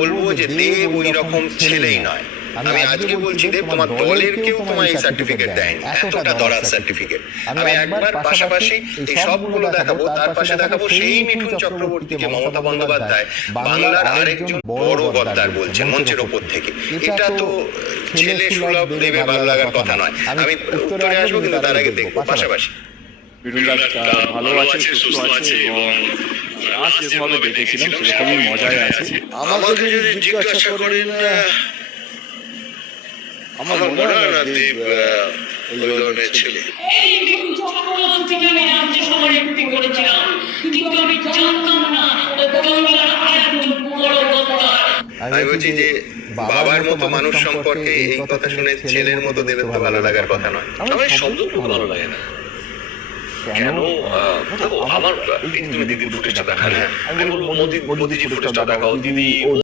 বলবো যে দেব ওই রকম ছেলেই নয়। আমি আজকে বলছি দেব তোমার দলের কেউ তোমায় এই সার্টিফিকেট দেয়নি, এতটা দরাজ সার্টিফিকেট। আমি একবার পাশাপাশি এই সবগুলো দেখাবো, তার পাশে দেখাবো সেই মিঠুন চক্রবর্তীকে মমতা বন্দ্যোপাধ্যায় বাংলার আরেকজন বড় গদ্দার বলছেন মঞ্চের ওপর থেকে। এটা তো ছেলে সুলভ দেবে ভালো লাগার কথা নয়। আমি উত্তরে আসবো, কিন্তু তার আগে দেখবো পাশাপাশি ভালো আছে, সুস্থ আছে এবং রাস যেভাবে দেখেছিলাম সেরকমই মজায় আছে। আমাকে যদি জিজ্ঞাসা করেন, আমার মনে হয় না দেব ওই ধরনের ছেলে। এই মিঠুন চক্রবর্তীকে আমি রাজ্যসভা নিযুক্তি করেছিলাম, কিন্তু আমি জানতাম না ও বাংলার আরেকজন বড় গদ্দার। আমি বলছি যে বাবার মতো মানুষ সম্পর্কে এই কথা শুনে ছেলের মতো দেবের তো ভালো লাগার কথা নয়। আমার শব্দটুকু ভালো লাগে না কেন? আমার তুমি দিদির ফুটেজটা দেখালে, আমি বলবো মোদিজির ফুটেজটা দেখাও। দিদি